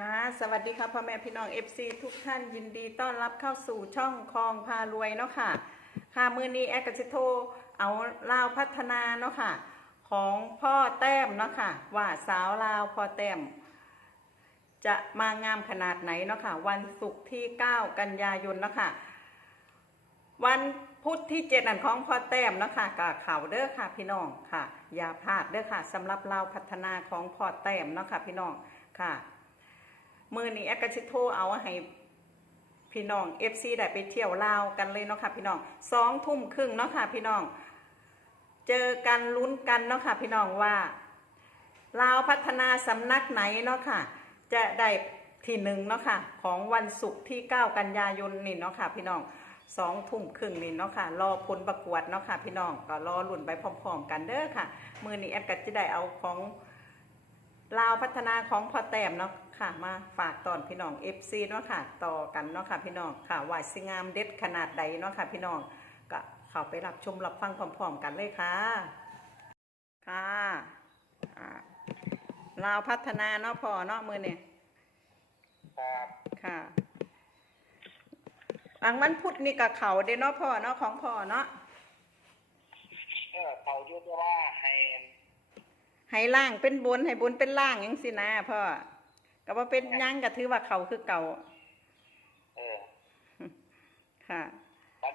ค่ะสวัสดีค่ะพ่อแม่พี่น้อง FC ทุกท่านยินดีต้อนรับเข้าสู่ช่องคลองพารวยเนาะค่ะ ค่ะมือนี้แอกัสิโทเอาลาวพัฒนาเนาะค่ะ ของพ่อแต้มเนาะค่ะ ว่าสาวลาวพ่อแต้ม จะมางามขนาดไหนเนาะค่ะ วันศุกร์ที่ 9 กันยายนเนาะค่ะ วันพุธที่เจ็ดอันของพ่อแต้มเนาะคะกะข่าวเด้อค่ะพี่น้องค่ะ อย่าพลาดเด้อค่ะสำหรับเราวพัฒนาของพ่อแต้มเนาะค่ะพี่น้องค่ะ มือนี้แอคกาชิโทเอาให้พี่น้องเอฟซีได้ไปเที่ยวลาวกันเลยเนาะค่ะพี่น้องสองทุ่มครึ่งเนาะค่ะพี่น้อง เจอกันลุ้นกันเนาะค่ะพี่น้องว่าลาวพัฒนาสำนักไหนเนาะค่ะ จะได้ที่หนึ่งเนาะค่ะ ของวันศุกร์ที่ 9 กันยายนนี่เนาะค่ะพี่น้องสองทุ่มครึ่งนี่เนาะค่ะ รอผลประกวดเนาะค่ะพี่น้องก็รอลุ้นไปพร้อม ๆ กันเด้อค่ะ มือนี้แอดก็จะได้เอาของ ลาวพัฒนาของพอแต้มเนาะค่ะมาฝากตอนพี่น้อง FC เนาะค่ะต่อกันเนาะค่ะพี่น้องค่ะว่าสิงามเด็ดขนาดใดเนาะค่ะพี่น้องก็เข้าไปรับชมรับฟังพร้อมๆกันเลยค่ะ ค่ะอ่าลาวพัฒนาเนาะพอเนาะมือเนี่ยครับค่ะอังมันพุธนี่กับเขาเด้เนาะพ่อเนาะของพ่อเนาะเออเขายุดว่าให้ ให้ล่างเป็นบนให้บนเป็นล่างยังสินะพ่อก็ว่าเป็นหยังก็ถือว่าเขาคือเก่า เออค่ะบัน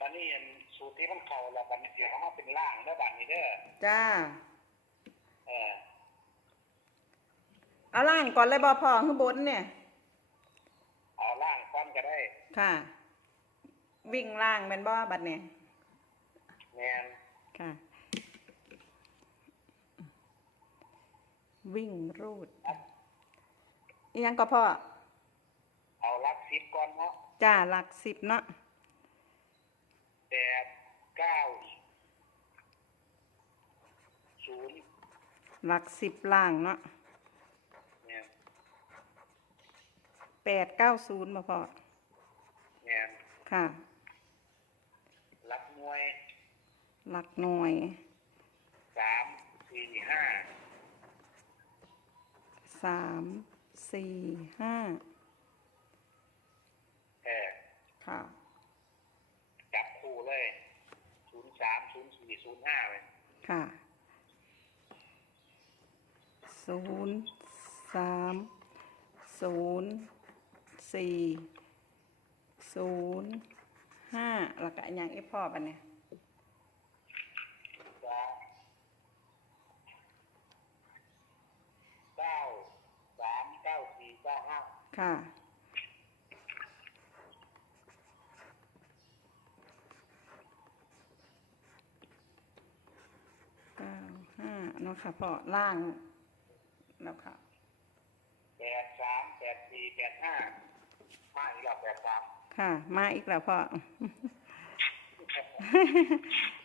บันนี้อันสูตรที่มันเขาแล้วบันนี้เดี๋ยวเขามาเป็นล่างแล้วบันนี้เด้อจ้า เออเอาล่างก่อนเลยบ่พ่อคือบนเนี่ย เอาล่างก้อนก็ได้ค่ะ วิ่งล่างเป็นบ่บัดเนี่ยแมนค่ะ วิ่งรูดอียังก็พ่อ เอาลักซิปก้อนเนาะจ้าหลักสิบเนาะแปดเก้าศูนย์หลักสิบล่างเนาะเนี่ยแปดเก้าศูนย์มาพอแมนค่ะลักมวยหลักหน่วยสามสี่ห้า สามสี่ห้าเออค่ะจับคู่เลยศูนย์สามศูนย์สี่ศูนย์ห้าเลยค่ะศูนย์สามศูนย์สี่ศูนย์ห้าแล้วก็อันยังไอ้พ่อปันเนี่ย สามเก้าสามเก้าสี่เก้าห้า ค่ะ เก้าห้าเนาะค่ะพ่อล่างแล้วค่ะแปดสามแปดสี่แปดห้ามาอีกแล้วแปดสามค่ะ มาอีกแล้วพ่อ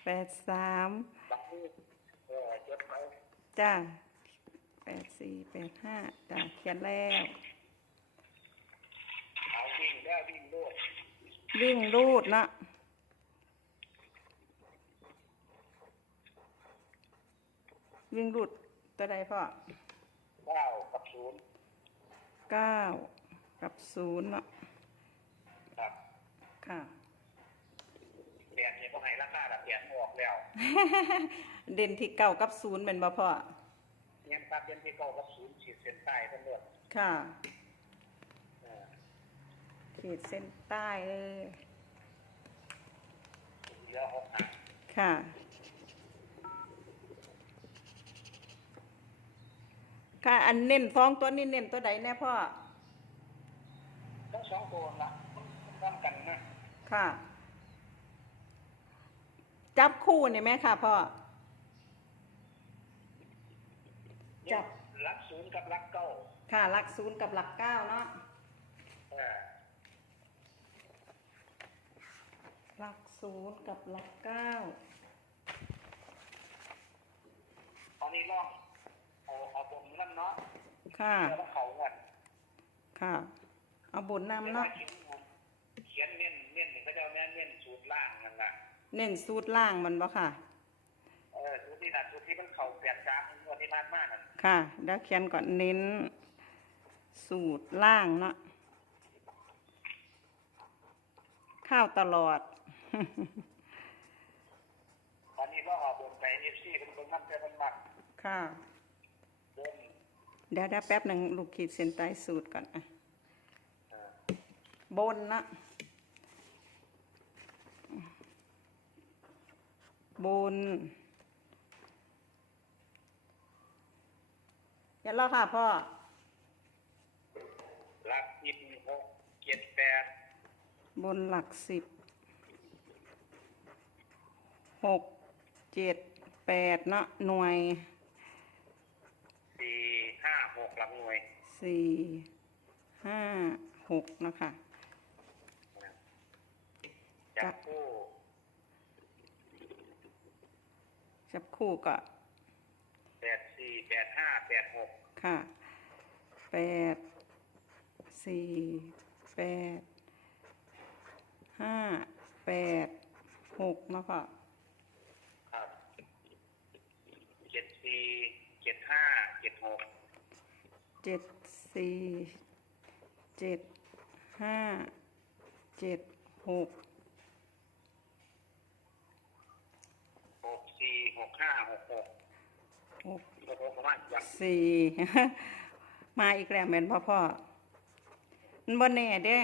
แปดสามบักนี้เออจดไว้จ้าแปดสี่แปดห้าจ้าเขียนแล้วเอาวิ่ง ได้ววิ่งด้วยวิ่งรูดเนาะวิ่งรูดตัวใดพ่อเก้ากับศูนย์เก้ากับศูนย์เนาะครับค่ะแปดเนี่ยก็ให้ราคาแบบแปดออกแล้วเด่นที่เก้ากับศูนย์เป็นบ่พ่อเนี่ยตัดเป็นที่เก้ากับศูนย์ขีดเส้นใต้ทั้งหมดค่ะเออ ขีดเส้นใต้เลยเหลือหกหางค่ะค่ะอันเน้นฟ้องตัวนี้เน้นตัวใดแน่พ่อทั้งสองตัวละมันทำกันนะค่ะ จับคู่นี่ไหมค่ะพ่อ จับรักศูนย์กับรักเก้าค่ะหลักศูนย์กับหลักเก้าเนาะ เออ หลัก ศูนย์กับหลักเก้าตอนนี้ล่องเอาเอาบนนั่นเนาะค่ะเพื่อเขาเงินค่ะ เอาบุญนำเนาะเขียนเน้นเน้นเขาจะเอาแม่เน้นสูตรล่างนั่นแหละเน้นสูตรล่างมันบ่ค่ะ เออสูตรที่นั่นสูตรที่มันเข่าแปดสามงวดที่ผ่านมานั่นค่ะเดี๋ยวเขียนก่อนเน้น สูตรล่างเนาะข้าวตลอด วันนี้ก็ออกบนไปเอฟซีเป็นคนนั่นแต่มันมักค่ะ เดินเดี๋ยวเดี๋ยวแป๊บหนึ่งลูกขีดเส้นใต้สูตรก่อนอะเออบนนะบนเดี๋ยวรอค่ะพ่อรักยิบหกเจ็ดแปดบนหลักสิบ หกเจ็ดแปดเนาะหน่วยสี่ห้าหกหลังหน่วยสี่ห้าหกเนาะคะจับคู่จับคู่ก็แปดสี่แปดห้าแปดหกค่ะแปดสี่แปดห้าแปดหกเนาะค่ะ ครับเจ็ดสี่เจ็ดห้าเจ็ดหกเจ็ดสี่เจ็ดห้าเจ็ดหกหกสี่หกห้าหกหกหกหกหกประมาณอย่างสี่มาอีกแล้วแม่นพ่อพ่อมันบ่แน่เด้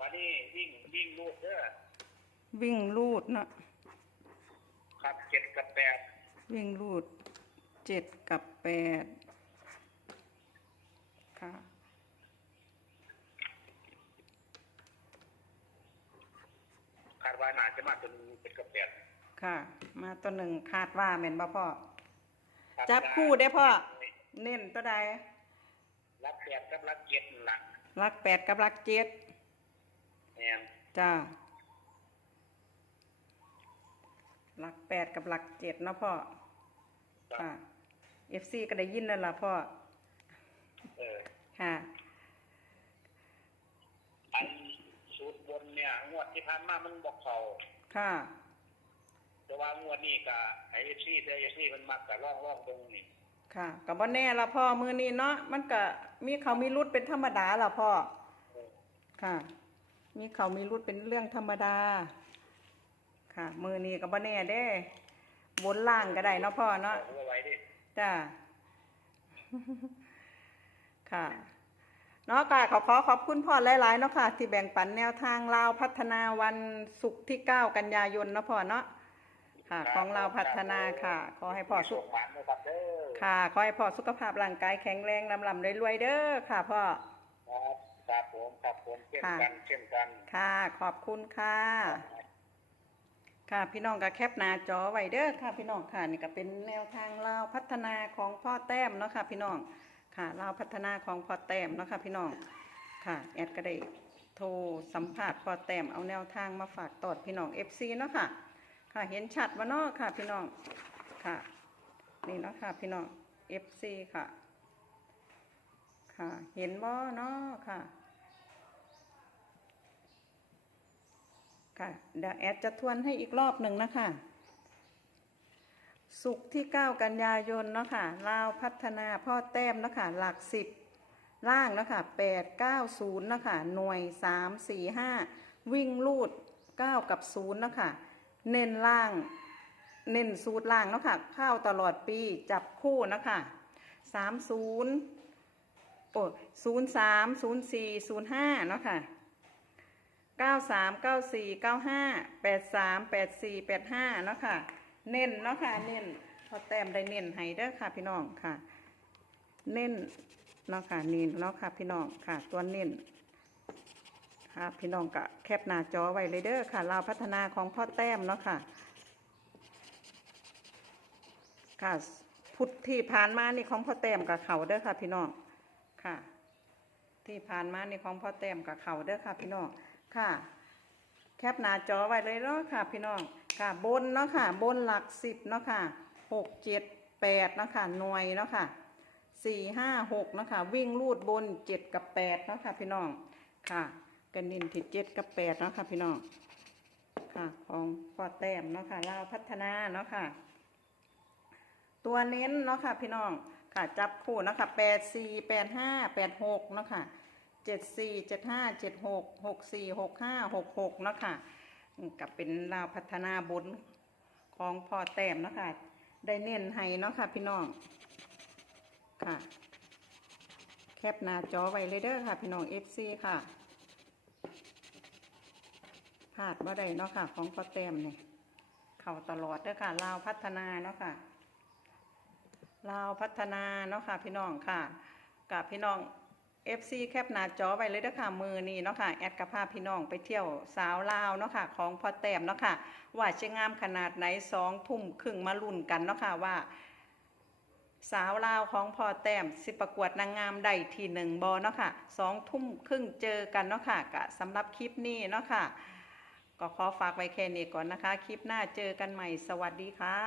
วันนี้วิ่งวิ่งลูกเด้อวิ่งลูดเนาะครับเจ็ดกับแปดวิ่งลูด เจ็ดกับแปดค่ะคาดว่าน่าจะมาจนเจ็ดกับแปดค่ะ มาตัวหนึ่งคาดว่าแม่นบ่พ่อครับจับคู่ได้พ่อ เน้นตัวใดรับแปดกับรับเจ็ดหลักรักแปดกับรักเจ็ดเนี่ยจ้ารักแปดกับรักเจ็ดเนาะพ่อ ค่ะ FC ก็ได้ยินแล้วล่ะพ่อเออค่ะ อันสูตรบนเนี่ยงวดที่ผ่านมามันบอกเขาค่ะ แต่ว่างวดนี้ก็ไอเอฟซีแต่เอฟซีมันมักแต่ร่องร่องตรงนี้ค่ะกับบ่แน่ละพ่อมือนี้เนาะมันก็มีเขามีรุดเป็นธรรมดาละพ่อเออค่ะ มีเขามีรุดเป็นเรื่องธรรมดา ค่ะ มือนี้กับบ่แน่เด้บนล่างก็ได้เนาะพ่อเนาะ เอาไว้ดิ จ้าค่ะเนาะก็ขอขอขอบคุณพ่อหลายๆเนาะค่ะ ที่แบ่งปันแนวทางลาวพัฒนาวันศุกร์ที่ 9 กันยายนเนาะพ่อเนาะค่ะ ของลาวพัฒนาค่ะ ขอให้พ่อสุส่ขงหวานนะครับเด้อค่ะ ขอให้พ่อสุขภาพร่างกายแข็งแรงลำลำรวยๆเด้อค่ะพ่อครับครับผมครับผมเช่นกันเช่นกัน ค่ะ ขอบคุณค่ะ ค่ะพี่น้องก็แคปหน้าจอไว้เด้อค่ะพี่น้องค่ะนี่ก็เป็นแนวทางลาวพัฒนาของพ่อแต้มเนาะค่ะพี่น้องค่ะลาวพัฒนาของพ่อแต้มเนาะค่ะพี่น้องค่ะแอดก็ได้โทรสัมภาษณ์พ่อแต้มเอาแนวทางมาฝากตอดพี่น้อง FC เนาะค่ะค่ะเห็นชัดวะเนาะค่ะพี่น้องค่ะ นี่เนาะค่ะพี่น้อง FC ค่ะ ค่ะ เห็นบ่เนาะค่ะ ค่ะเดี๋ยวแอดจะทวนให้อีกรอบหนึ่งนะคะสุกร์ที่ 9 กันยายนเนาะค่ะลาวพัฒนาพ่อแต้มเนาะค่ะหลักสิบล่างเนาะค่ะ8 9 0เนาะค่ะหน่วย 3 4 5 วิ่งลูด 9 กับ0เนาะค่ะเน้นล่าง เน้นสูตรล่างเนาะค่ะเข้าตลอดปีจับคู่เนาะค่ะ30 โอ้ศูนย์สามศูนย์สี่ศูนย์ห้าเนาะค่ะ เก้าสามเก้าสี่เก้าห้าแปดสามแปดสี่แปดห้าเนาะค่ะ เน้นเนาะค่ะ เน้นพอแต้มได้เน้นให้เด้อค่ะ พี่น้องค่ะ เน้นเนาะค่ะเน้นเนาะค่ะ พี่น้องค่ะ ตัวเน้นค่ะพี่น้องก็แคปหน้าจอไว้เลยเด้อค่ะลาพัฒนาของพ่อแต้มเนาะค่ะ ค่ะพุทธที่ผ่านมานี่ของพ่อแต้มกับเขาเด้อค่ะ พี่น้องค่ะ ที่ผ่านมานี่ของพ่อแต้มกับเขาเด้อค่ะ พี่น้อง ค่ะ แคปหน้าจอไว้เลยเนาะค่ะ พี่น้องค่ะบนเนาะค่ะ บนหลักสิบเนาะค่ะหกเจ็ดแปดเนาะค่ะหน่วยเนาะค่ะสี่ห้าหกเนาะค่ะ วิ่งลูดบนเจ็ดกับแปดเนาะค่ะพี่น้องค่ะกันนินที่เจ็ดกับแปดเนาะค่ะพี่น้องค่ะของพอแต้มเนาะค่ะลาวพัฒนาเนาะค่ะ ตัวเน้นเนาะค่ะพี่น้องค่ะจับคู่เนาะค่ะแปดสี่แปดห้าแปดหกเนาะค่ะ เจ็ดสี่เจ็ดห้าเจ็ดหกหกสี่หกห้าหกหกเนาะค่ะกับเป็นลาวพัฒนาบุญของพ่อแต้มเนาะค่ะ ได้เน้นให้เนาะค่ะ พี่น้องค่ะ แคปหน้าจอไว้เลยเด้อค่ะ พี่น้อง FC ค่ะพลาดว่าได้เนาะค่ะ ของพ่อแต้มเนี่ยเข้าตลอดเด้อค่ะลาวพัฒนาเนาะค่ะลาวพัฒนาเนาะค่ะ พี่น้องค่ะกับพี่น้อง FC แคปหน้าจอไว้เลยเด้อค่ะมือนี้เนาะค่ะ แอดกับพาพี่น้องไปเที่ยวสาวลาวเนาะค่ะ ของพ่อแต้มเนาะค่ะ ว่าจะงามขนาดไหนสองทุ่มครึ่งมาลุ้นกันเนาะค่ะว่า สาวลาวของพ่อแต้มสิประกวดนางงามได้ที่หนึ่งบอเนาะค่ะสองทุ่มครึ่งเจอกันเนาะค่ะกะสำหรับคลิปนี้เนาะค่ะ ก็ขอฝากไว้แค่นี้ก่อนนะคะ คลิปหน้าเจอกันใหม่สวัสดีค่ะ